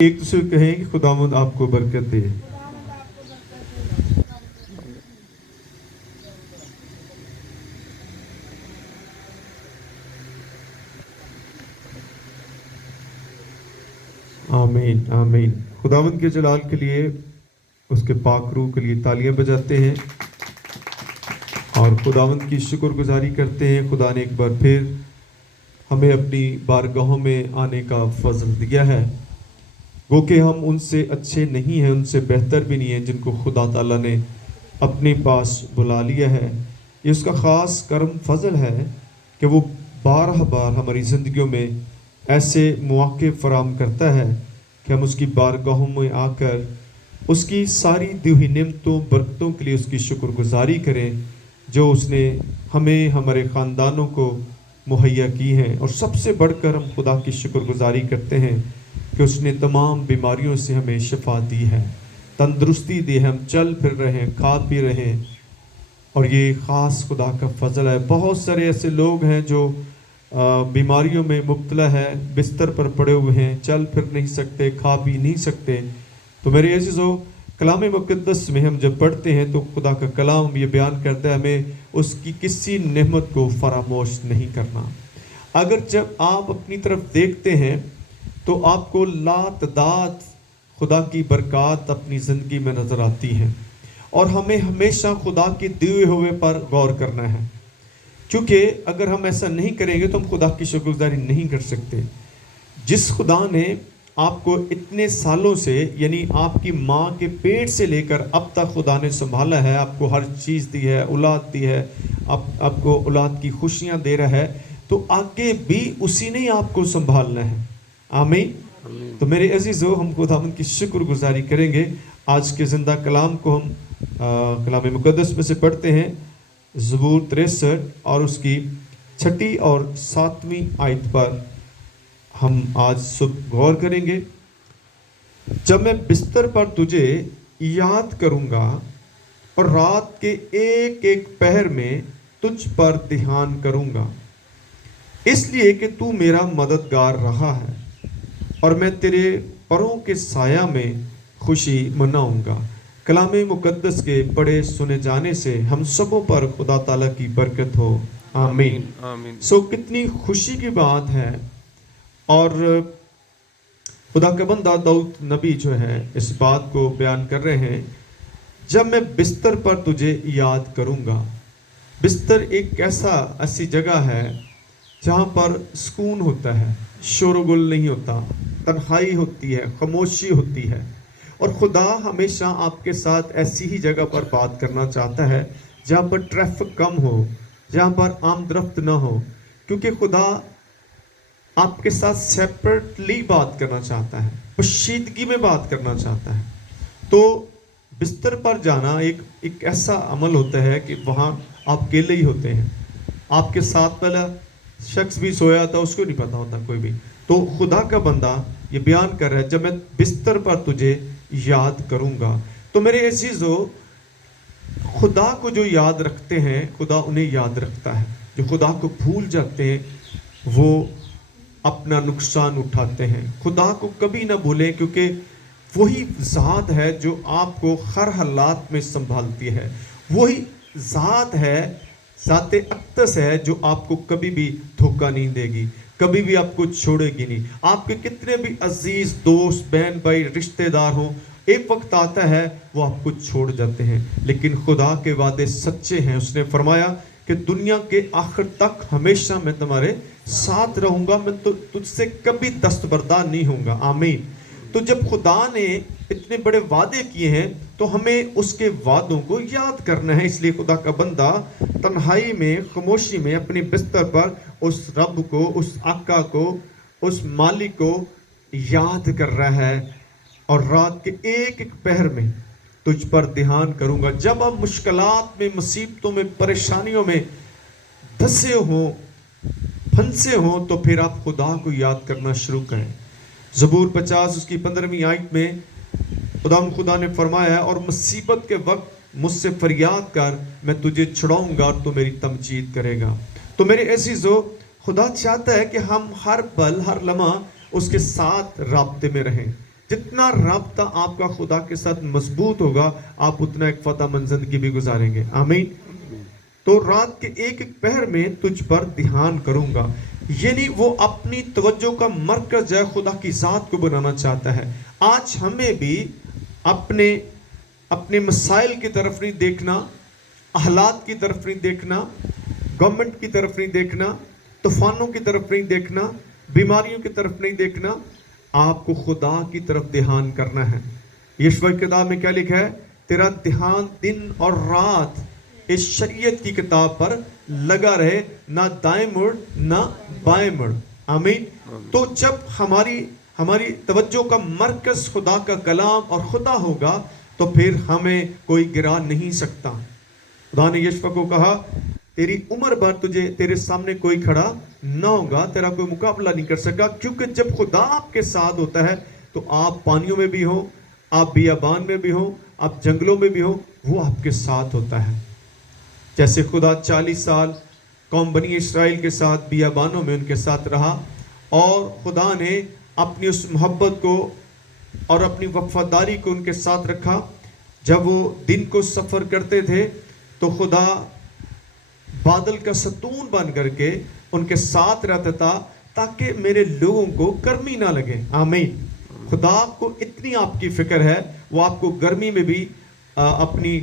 ایک دوسرے کو کہیں کہ خداوند آپ کو برکت دے۔ آمین آمین۔ خداوند کے جلال کے لیے، اس کے پاک روح کے لیے تالیاں بجاتے ہیں اور خداوند کی شکر گزاری کرتے ہیں۔ خدا نے ایک بار پھر ہمیں اپنی بارگاہوں میں آنے کا فضل دیا ہے، گو کہ ہم ان سے اچھے نہیں ہیں، ان سے بہتر بھی نہیں ہیں جن کو خدا تعالیٰ نے اپنے پاس بلا لیا ہے۔ یہ اس کا خاص کرم فضل ہے کہ وہ بار ہماری زندگیوں میں ایسے مواقع فراہم کرتا ہے کہ ہم اس کی بارگاہوں میں آ کر اس کی ساری دی ہوئی نعمتوں برکتوں کے لیے اس کی شکر گزاری کریں جو اس نے ہمیں، ہمارے خاندانوں کو مہیا کی ہیں۔ اور سب سے بڑھ کر ہم خدا کی شکر گزاری کرتے ہیں کہ اس نے تمام بیماریوں سے ہمیں شفا دی ہے، تندرستی دی ہے، ہم چل پھر رہے ہیں، کھا پی رہے ہیں، اور یہ خاص خدا کا فضل ہے۔ بہت سارے ایسے لوگ ہیں جو بیماریوں میں مبتلا ہے، بستر پر پڑے ہوئے ہیں، چل پھر نہیں سکتے، کھا پی نہیں سکتے۔ تو میرے عزیزو، کلام مقدس میں ہم جب پڑھتے ہیں تو خدا کا کلام یہ بیان کرتا ہے ہمیں اس کی کسی نعمت کو فراموش نہیں کرنا۔ اگر جب آپ اپنی طرف دیکھتے ہیں تو آپ کو لاتعداد خدا کی برکات اپنی زندگی میں نظر آتی ہیں، اور ہمیں ہمیشہ خدا کے دیے ہوئے پر غور کرنا ہے، کیونکہ اگر ہم ایسا نہیں کریں گے تو ہم خدا کی شکر گزاری نہیں کر سکتے۔ جس خدا نے آپ کو اتنے سالوں سے، یعنی آپ کی ماں کے پیٹ سے لے کر اب تک خدا نے سنبھالا ہے، آپ کو ہر چیز دی ہے، اولاد دی ہے، آپ کو اولاد کی خوشیاں دے رہا ہے، تو آگے بھی اسی نے آپ کو سنبھالنا ہے۔ آمین۔ تو میرے عزیزو، ہم خداوند کی شکر گزاری کریں گے۔ آج کے زندہ کلام کو ہم کلام مقدس میں سے پڑھتے ہیں، زبور 63 اور اس کی 6 اور 7 آیت پر ہم آج صبح غور کریں گے۔ جب میں بستر پر تجھے یاد کروں گا اور رات کے ایک ایک پہر میں تجھ پر دھیان کروں گا، اس لیے کہ تو میرا مددگار رہا ہے اور میں تیرے پروں کے سایہ میں خوشی مناؤں گا۔ کلام مقدس کے پڑھے سنے جانے سے ہم سبوں پر خدا تعالیٰ کی برکت ہو۔ آمین۔ کتنی خوشی کی بات ہے، اور خدا کا بندہ داؤد نبی جو ہے اس بات کو بیان کر رہے ہیں، جب میں بستر پر تجھے یاد کروں گا۔ بستر ایک ایسی جگہ ہے جہاں پر سکون ہوتا ہے، شور و گل نہیں ہوتا، تنہائی ہوتی ہے، خاموشی ہوتی ہے، اور خدا ہمیشہ آپ کے ساتھ ایسی ہی جگہ پر بات کرنا چاہتا ہے جہاں پر ٹریفک کم ہو، جہاں پر آمد رفت نہ ہو، کیونکہ خدا آپ کے ساتھ سیپریٹلی بات کرنا چاہتا ہے، پوشیدگی میں بات کرنا چاہتا ہے۔ تو بستر پر جانا ایک ایسا عمل ہوتا ہے کہ وہاں آپ اکیلے ہی ہوتے ہیں، آپ کے ساتھ پہلا شخص بھی سویا تھا، اس کو نہیں پتا ہوتا کوئی بھی۔ تو خدا کا بندہ یہ بیان کر رہا ہے، جب میں بستر پر تجھے یاد کروں گا۔ تو میرے عزیزو، خدا کو جو یاد رکھتے ہیں خدا انہیں یاد رکھتا ہے، جو خدا کو بھول جاتے ہیں وہ اپنا نقصان اٹھاتے ہیں۔ خدا کو کبھی نہ بھولیں، کیونکہ وہی ذات ہے جو آپ کو ہر حالات میں سنبھالتی ہے، وہی ذات ہے، ذات اقدس ہے جو آپ کو کبھی بھی دھوکہ نہیں دے گی، کبھی بھی آپ کو چھوڑے گی نہیں۔ آپ کے کتنے بھی عزیز دوست، بہن بھائی، رشتہ دار ہوں، ایک وقت آتا ہے وہ آپ کو چھوڑ جاتے ہیں، لیکن خدا کے وعدے سچے ہیں۔ اس نے فرمایا کہ دنیا کے آخر تک ہمیشہ میں تمہارے ساتھ رہوں گا، میں تو تجھ سے کبھی دستبردار نہیں ہوں گا۔ آمین۔ تو جب خدا نے اتنے بڑے وعدے کیے ہیں تو ہمیں اس کے وعدوں کو یاد کرنا ہے۔ اس لیے خدا کا بندہ تنہائی میں، خاموشی میں اپنے بستر پر اس رب کو، اس آقا کو، اس مالک کو یاد کر رہا ہے، اور رات کے ایک ایک پہر میں تجھ پر دھیان کروں گا۔ جب آپ مشکلات میں، مصیبتوں میں، پریشانیوں میں دھسے ہوں، پھنسے ہوں، تو پھر آپ خدا کو یاد کرنا شروع کریں۔ زبور 50 اس کی 15 آیت میں خدا نے فرمایا ہے، اور مصیبت کے وقت مجھ سے فریاد کر، میں تجھے چھڑاؤں گا اور تو میری تمجید کرے گا۔ تو میرے عزیزو، خدا چاہتا ہے کہ ہم ہر پل، ہر لمحہ اس کے ساتھ رابطے میں رہیں، جتنا رابطہ آپ کا خدا کے ساتھ مضبوط ہوگا آپ اتنا ایک فتح مند زندگی بھی گزاریں گے. آمین. تو رات کے ایک ایک پہر میں تجھ پر دھیان کروں گا. یعنی وہ اپنی توجہ کا مرکز ہے خدا کی ذات کو بنانا چاہتا ہے. آج ہمیں بھی اپنے مسائل کی طرف نہیں دیکھنا, حالات کی طرف نہیں دیکھنا, گورنمنٹ کی طرف نہیں دیکھنا, طوفانوں کی طرف نہیں دیکھنا, بیماریوں کی طرف نہیں دیکھنا. آپ کو خدا کی طرف دھیان کرنا ہے. یشوع کی کتاب میں کیا لکھا ہے؟ تیرا دھیان دن اور رات اس شریعت کی کتاب پر لگا رہے, نہ دائیں مڑ نہ بائیں مڑ. آمین. تو جب ہماری توجہ کا مرکز خدا کا کلام اور خدا ہوگا تو پھر ہمیں کوئی گرا نہیں سکتا. خدا نے یشوع کو کہا تیری عمر بھر تیرے سامنے کوئی کھڑا نہ ہوگا, تیرا کوئی مقابلہ نہیں کر سکا, کیونکہ جب خدا آپ کے ساتھ ہوتا ہے تو آپ پانیوں میں بھی ہوں, آپ بیابان میں بھی ہوں, آپ جنگلوں میں بھی ہوں, وہ آپ کے ساتھ ہوتا ہے. جیسے خدا 40 سال قوم بنی اسرائیل کے ساتھ بیابانوں میں ان کے ساتھ رہا, اور خدا نے اپنی اس محبت کو اور اپنی وفاداری کو ان کے ساتھ رکھا. جب وہ دن کو سفر کرتے تھے تو خدا بادل کا ستون بن کر کے ان کے ساتھ رہتا تھا تاکہ میرے لوگوں کو گرمی نہ لگے. آمین. خدا کو اتنی آپ کی فکر ہے, وہ آپ کو گرمی میں بھی اپنی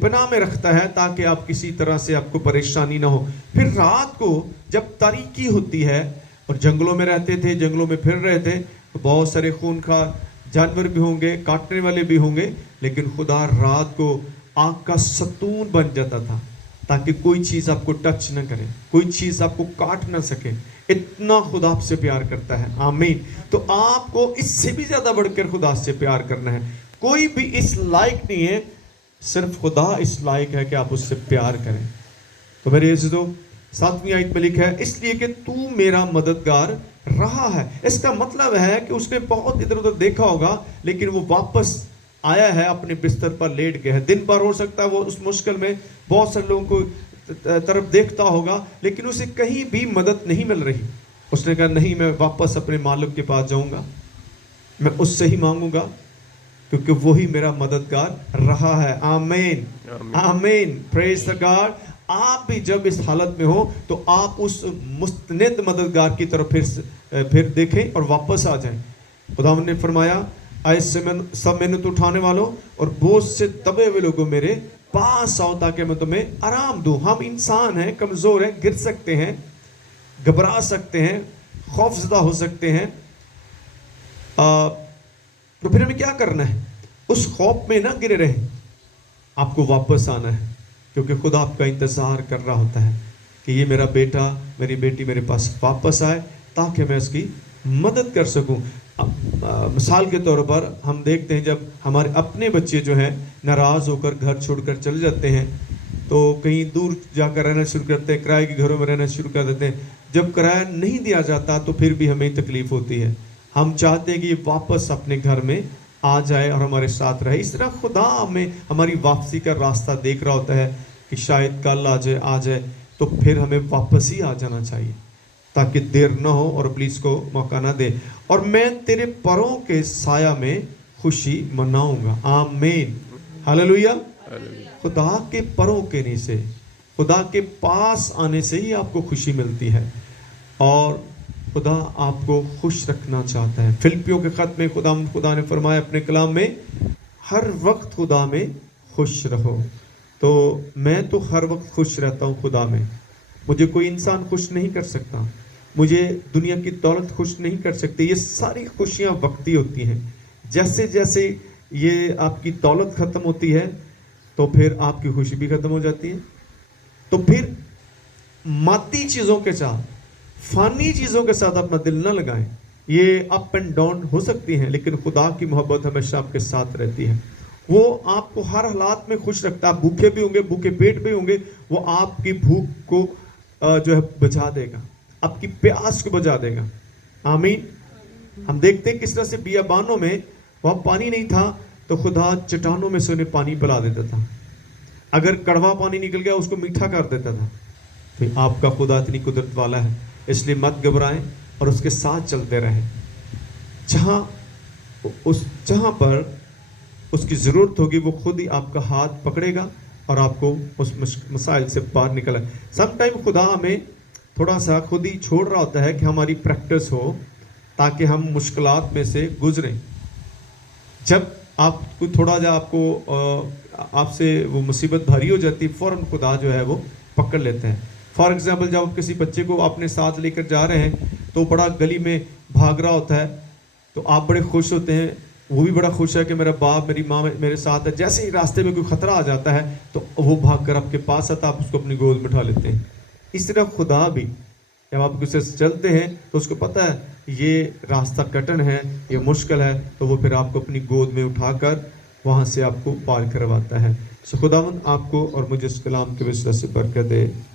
پناہ میں رکھتا ہے تاکہ آپ کسی طرح سے آپ کو پریشانی نہ ہو. پھر رات کو جب تاریکی ہوتی ہے, اور جنگلوں میں رہتے تھے, جنگلوں میں پھر رہے تھے, بہت سارے خونخوار جانور بھی ہوں گے, کاٹنے والے بھی ہوں گے, لیکن خدا رات کو آگ کا ستون بن جاتا تھا تاکہ کوئی چیز آپ کو ٹچ نہ کرے, کوئی چیز آپ کو کاٹ نہ سکے. اتنا خدا آپ سے پیار کرتا ہے. آمین. تو آپ کو اس سے بھی زیادہ بڑھ کر خدا سے پیار کرنا ہے. کوئی بھی اس لائق نہیں ہے, صرف خدا اس لائق ہے کہ آپ اس سے پیار کریں. تو میرے عزیزو 7ویں آیت میں لکھا ہے اس لیے کہ تو میرا مددگار رہا ہے. اس کا مطلب ہے کہ اس نے بہت ادھر ادھر دیکھا ہوگا, لیکن وہ واپس آیا ہے, اپنے بستر پر لیٹ گیا ہے. دن بھر ہو سکتا ہے وہ اس مشکل میں بہت سے لوگوں کو طرف دیکھتا ہوگا, لیکن اسے کہیں بھی مدد نہیں مل رہی. اس نے کہا نہیں, میں واپس اپنے مالک کے پاس جاؤں گا, میں اس سے ہی مانگوں گا, کیونکہ وہی میرا مددگار رہا ہے. آمین. آمین. پریز دی گاڈ. آپ بھی جب اس حالت میں ہو تو آپ اس مستند مددگار کی طرف پھر دیکھیں اور واپس آ جائیں. خداوند نے فرمایا آئے سب محنت اٹھانے والوں اور بوجھ سے دبے ہوئے لوگوں میرے پاس آؤ تاکہ میں تمہیں آرام دوں. ہم انسان ہیں, کمزور ہیں, گر سکتے ہیں, گھبرا سکتے ہیں, خوف زدہ ہو سکتے ہیں, تو پھر ہمیں کیا کرنا ہے؟ اس خوف میں نہ گرے رہیں, آپ کو واپس آنا ہے, کیونکہ خدا آپ کا انتظار کر رہا ہوتا ہے کہ یہ میرا بیٹا میری بیٹی میرے پاس واپس آئے تاکہ میں اس کی مدد کر سکوں. مثال کے طور پر ہم دیکھتے ہیں جب ہمارے اپنے بچے جو ہیں ناراض ہو کر گھر چھوڑ کر چل جاتے ہیں تو کہیں دور جا کر رہنا شروع کرتے ہیں, کرائے کے گھروں میں رہنا شروع کر دیتے ہیں. جب کرایہ نہیں دیا جاتا تو پھر بھی ہمیں تکلیف ہوتی ہے. ہم چاہتے ہیں کہ یہ واپس اپنے گھر میں آ جائے اور ہمارے ساتھ رہے. اس طرح خدا ہمیں ہماری واپسی کا راستہ دیکھ رہا ہوتا ہے کہ شاید کل آ جائے تو پھر ہمیں واپس ہی آ جانا چاہیے تاکہ دیر نہ ہو اور ابلیس کو موقع نہ دے. اور میں تیرے پروں کے سایہ میں خوشی مناؤں گا. آمین. ہاللویا. خدا کے پروں کے نیچے, خدا کے پاس آنے سے ہی آپ کو خوشی ملتی ہے, اور خدا آپ کو خوش رکھنا چاہتا ہے. فلپیوں کے خط میں خدا نے فرمایا اپنے کلام میں ہر وقت خدا میں خوش رہو. تو میں تو ہر وقت خوش رہتا ہوں خدا میں. مجھے کوئی انسان خوش نہیں کر سکتا, مجھے دنیا کی دولت خوش نہیں کر سکتی. یہ ساری خوشیاں وقتی ہوتی ہیں. جیسے جیسے یہ آپ کی دولت ختم ہوتی ہے تو پھر آپ کی خوشی بھی ختم ہو جاتی ہے. تو پھر مادی چیزوں کے ساتھ, فانی چیزوں کے ساتھ اپنا دل نہ لگائیں. یہ اپ اینڈ ڈاؤن ہو سکتی ہیں, لیکن خدا کی محبت ہمیشہ آپ کے ساتھ رہتی ہے. وہ آپ کو ہر حالات میں خوش رکھتا ہے. آپ بھوکے بھی ہوں گے, بھوکے پیٹ بھی ہوں گے, وہ آپ کی بھوک کو جو ہے بجھا دے گا, آپ کی پیاس کو بجھا دے گا. آمین. ہم دیکھتے ہیں کس طرح سے بیابانوں میں وہاں پانی نہیں تھا تو خدا چٹانوں میں سے انہیں پانی پلا دیتا تھا. اگر کڑوا پانی نکل گیا اس کو میٹھا کر دیتا تھا. تو آپ کا خدا اتنی قدرت والا ہے, اس لیے مت گھبرائیں اور اس کے ساتھ چلتے رہیں. جہاں پر اس کی ضرورت ہوگی وہ خود ہی آپ کا ہاتھ پکڑے گا اور آپ کو اس مسائل سے باہر نکلا. سم ٹائم خدا ہمیں تھوڑا سا خود ہی چھوڑ رہا ہوتا ہے کہ ہماری پریکٹس ہو تاکہ ہم مشکلات میں سے گزریں. جب آپ کو تھوڑا جا آپ سے وہ مصیبت بھاری ہو جاتی فوراً خدا جو ہے وہ پکڑ لیتے ہیں. فار ایگزامپل جب آپ کسی بچے کو اپنے ساتھ لے کر جا رہے ہیں تو بڑا گلی میں بھاگ رہا ہوتا ہے تو آپ بڑے خوش ہوتے ہیں, وہ بھی بڑا خوش ہے کہ میرا باپ میری ماں میرے ساتھ ہے. جیسے ہی راستے میں کوئی خطرہ آ جاتا ہے تو وہ بھاگ کر آپ کے پاس آتا, آپ اس کو اپنی گود میں اٹھا لیتے ہیں. اس طرح خدا بھی جب آپ اسے چلتے ہیں تو اس کو پتہ ہے یہ راستہ کٹن ہے, یہ مشکل ہے, تو وہ پھر آپ کو اپنی گود میں اٹھا کر وہاں سے آپ کو پار کرواتا ہے. خداوند آپ کو اور مجھے اس کلام کے وسیلہ سے برکت دے.